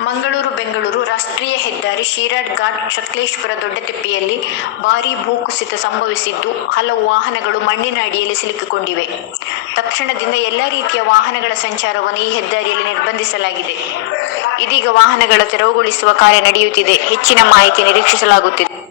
ಮಂಗಳೂರು, ಬೆಂಗಳೂರು ರಾಷ್ಟ್ರೀಯ ಹೆದ್ದಾರಿ ಶಿರಾಡ್ ಘಾಟ್ ಸಕಲೇಶಪುರ ದೊಡ್ಡತೆಪ್ಪೆಯಲ್ಲಿ ಭಾರೀ ಭೂಕುಸಿತ ಸಂಭವಿಸಿದ್ದು ಹಲವು ವಾಹನಗಳು ಮಣ್ಣಿನ ಅಡಿಯಲ್ಲಿ ಸಿಲುಕಿಕೊಂಡಿವೆ. ತಕ್ಷಣದಿಂದ ಎಲ್ಲ ರೀತಿಯ ವಾಹನಗಳ ಸಂಚಾರವನ್ನು ಈ ಹೆದ್ದಾರಿಯಲ್ಲಿ ನಿರ್ಬಂಧಿಸಲಾಗಿದೆ. ಇದೀಗ ವಾಹನಗಳ ತೆರವುಗೊಳಿಸುವ ಕಾರ್ಯ ನಡೆಯುತ್ತಿದೆ. ಹೆಚ್ಚಿನ ಮಾಹಿತಿ ನಿರೀಕ್ಷಿಸಲಾಗುತ್ತಿದೆ.